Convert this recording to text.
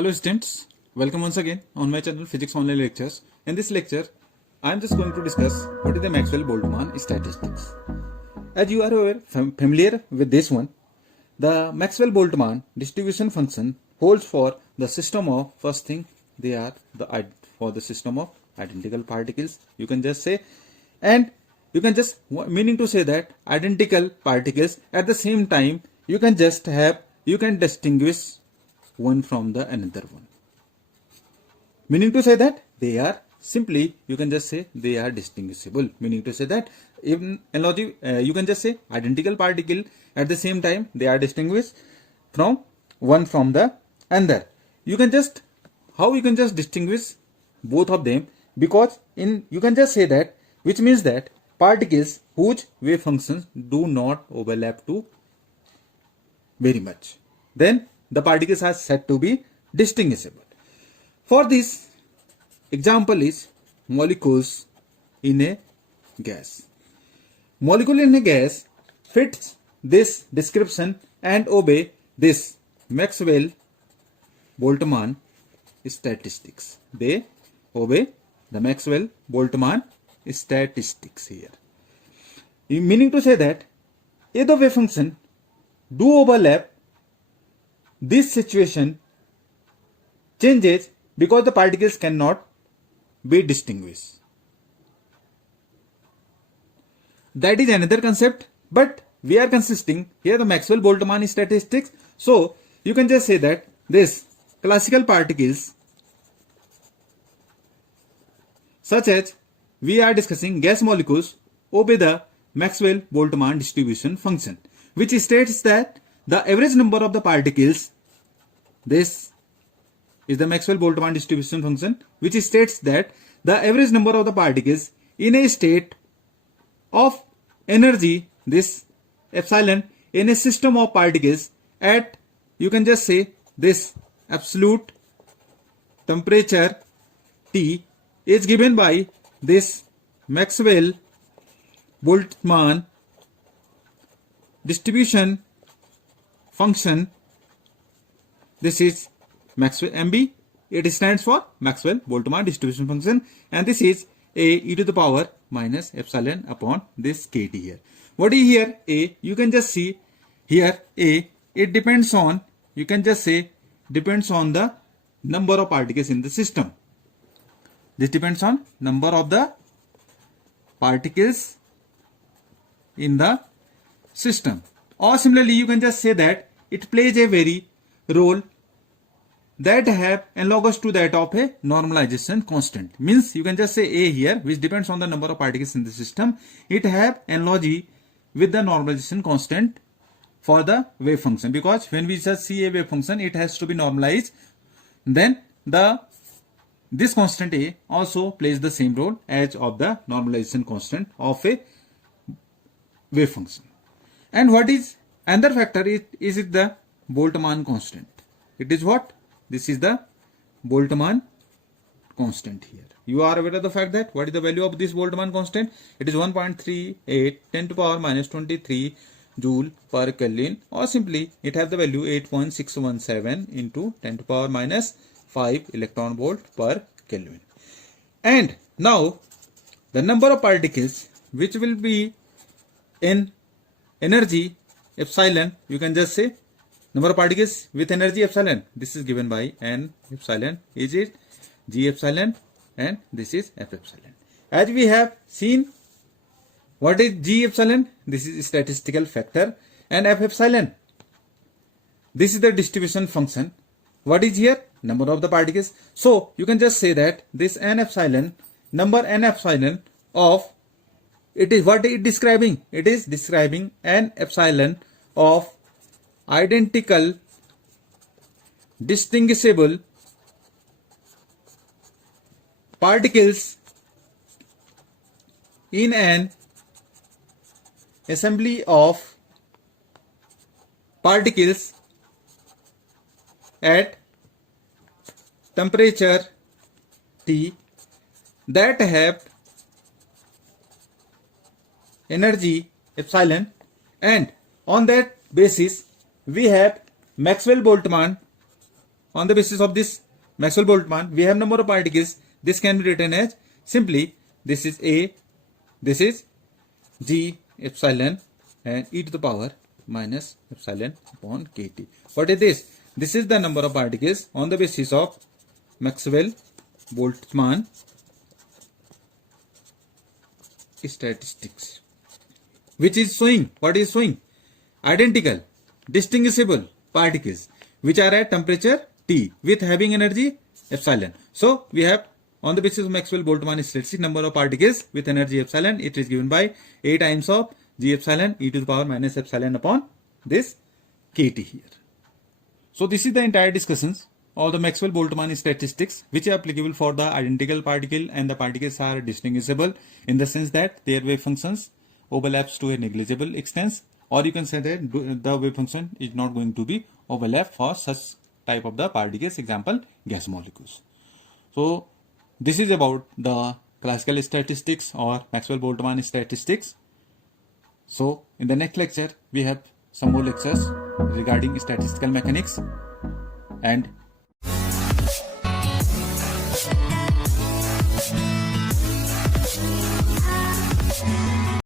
Hello students, welcome once again on my channel Physics Online Lectures. In this lecture, I am just going to discuss what is the Maxwell-Boltzmann statistics. As you are aware, familiar with this one, the Maxwell-Boltzmann distribution function holds for the system of, first thing, they are for the system of identical particles. You can just say, and you can just meaning to say that identical particles at the same time you can distinguish one from the another one. Meaning to say that they are simply, you can just say they are distinguishable. Meaning to say that in analogy, you can just say identical particle at the same time they are distinguished from one from the another. You can just, how you can just distinguish both of them, because you can just say that, which means that particles whose wave functions do not overlap too very much, then the particles are said to be distinguishable. For this example is molecules in a gas. Molecule in a gas fits this description and obey this Maxwell-Boltzmann statistics. They obey the Maxwell-Boltzmann statistics here. Meaning to say that if the wave function do overlap, this situation changes because the particles cannot be distinguished. That is another concept, but we are consisting here the Maxwell-Boltzmann statistics. So you can just say that this classical particles, such as we are discussing gas molecules, obey the Maxwell-Boltzmann distribution function, which states that the average number of the particles, this is the Maxwell-Boltzmann distribution function, which states that the average number of the particles in a state of energy, this epsilon, in a system of particles at, you can just say this absolute temperature T, is given by this Maxwell-Boltzmann distribution function. This is Maxwell MB. It stands for Maxwell-Boltzmann distribution function, and this is a e to the power minus epsilon upon this kt here. What is here a? You can just see here a. It depends on, you can just say, depends on the number of particles in the system. This depends on number of the particles in the system. Or similarly, you can just say that it plays a very role that have analogous to that of a normalization constant. Means you can just say a here, which depends on the number of particles in the system. It have analogy with the normalization constant for the wave function, because when we just see a wave function, it has to be normalized. Then this constant a also plays the same role as of the normalization constant of a wave function. And what is another factor is it the Boltzmann constant. It is what? This is the Boltzmann constant here. You are aware of the fact that what is the value of this Boltzmann constant? It is 1.38 10 to power minus 23 joule per Kelvin, or simply it has the value 8.617 into 10 to power minus 5 electron volt per Kelvin. And now the number of particles which will be in energy epsilon, you can just say number of particles with energy epsilon. This is given by n epsilon, is it g epsilon, and this is f epsilon. As we have seen, what is g epsilon? This is statistical factor, and f epsilon, this is the distribution function. What is here? Number of the particles. So you can just say that this n epsilon, number n epsilon of, it is what it is describing? It is describing n epsilon of identical distinguishable particles in an assembly of particles at temperature T that have energy epsilon, and on that basis we have Maxwell-Boltzmann on the basis of this Maxwell-Boltzmann, we have number of particles. This can be written as simply this is A, this is G epsilon and e to the power minus epsilon upon kT. What is this? This is the number of particles on the basis of Maxwell-Boltzmann statistics, which is showing, what is showing? Identical, distinguishable particles which are at temperature T with having energy epsilon. So we have on the basis of Maxwell-Boltzmann statistic number of particles with energy epsilon, it is given by A times of G epsilon e to the power minus epsilon upon this kT here. So this is the entire discussions of the Maxwell-Boltzmann statistics which are applicable for the identical particle, and the particles are distinguishable in the sense that their wave functions overlaps to a negligible extent, or you can say that the wave function is not going to be overlap for such type of the particles, example gas molecules. So this is about the classical statistics or Maxwell-Boltzmann statistics. So in the next lecture we have some more lectures regarding statistical mechanics, and